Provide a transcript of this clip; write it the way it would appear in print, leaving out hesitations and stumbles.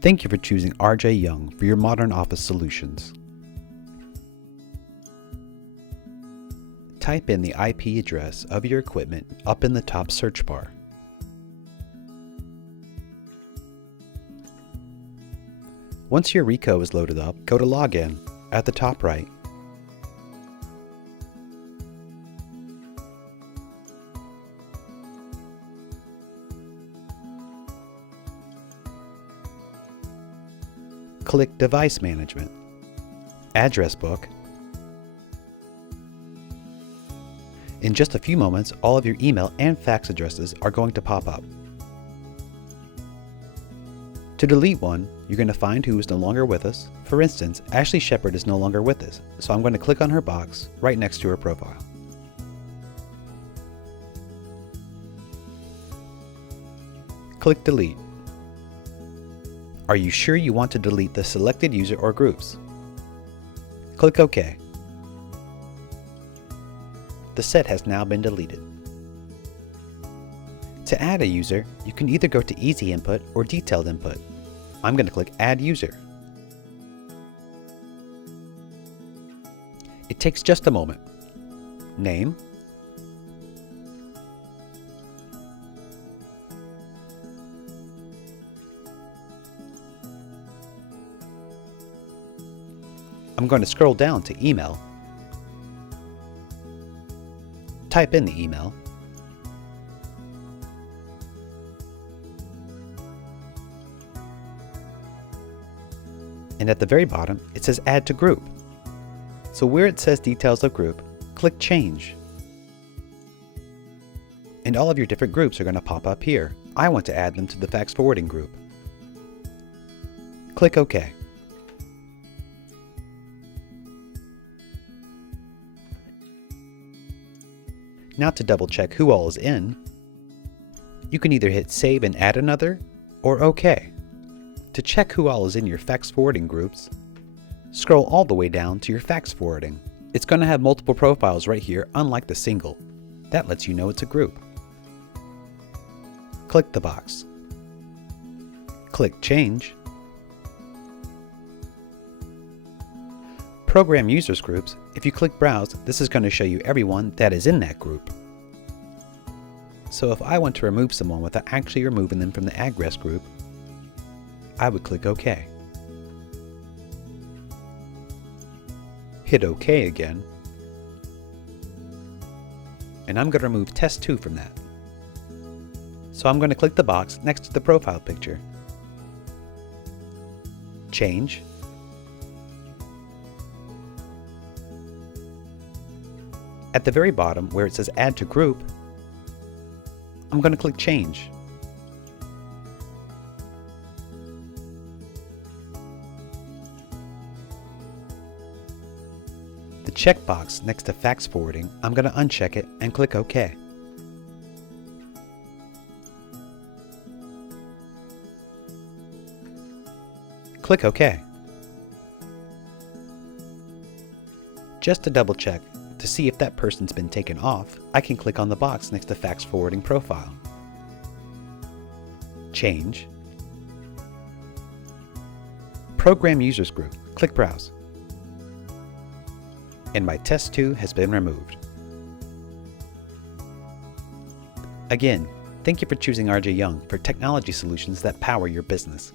Thank you for choosing RJ Young for your modern office solutions. Type in the IP address of your equipment up in the top search bar. Once your Ricoh is loaded up, go to Login at the top right. Click Device Management, Address Book. In just a few moments, all of your email and fax addresses are going to pop up. To delete one, you're going to find who is no longer with us. For instance, Ashley Shepard is no longer with us, so I'm going to click on her box right next to her profile. Click Delete. Are you sure you want to delete the selected user or groups? Click OK. The set has now been deleted. To add a user, you can either go to Easy Input or Detailed Input. I'm going to click Add User. It takes just a moment. Name, I'm going to scroll down to Email, type in the email, and at the very bottom it says Add to Group. So where it says Details of Group, click Change. And all of your different groups are going to pop up here. I want to add them to the fax forwarding group. Click OK. Now to double check who all is in, you can either hit Save and add another, or OK. To check who all is in your fax forwarding groups, scroll all the way down to your fax forwarding. It's going to have multiple profiles right here, unlike the single. That lets you know it's a group. Click the box. Click Change. Program Users Groups. If you click Browse, this is going to show you everyone that is in that group. So if I want to remove someone without actually removing them from the address group, I would click OK. Hit OK again, and I'm going to remove Test 2 from that. So I'm going to click the box next to the profile picture. Change. At the very bottom where it says Add to Group, I'm going to click Change. The checkbox next to fax forwarding, I'm going to uncheck it and click OK. Click OK. Just to double check, to see if that person's been taken off, I can click on the box next to fax forwarding profile. Change. Program Users Group, click Browse. And my Test 2 has been removed. Again, thank you for choosing RJ Young for technology solutions that power your business.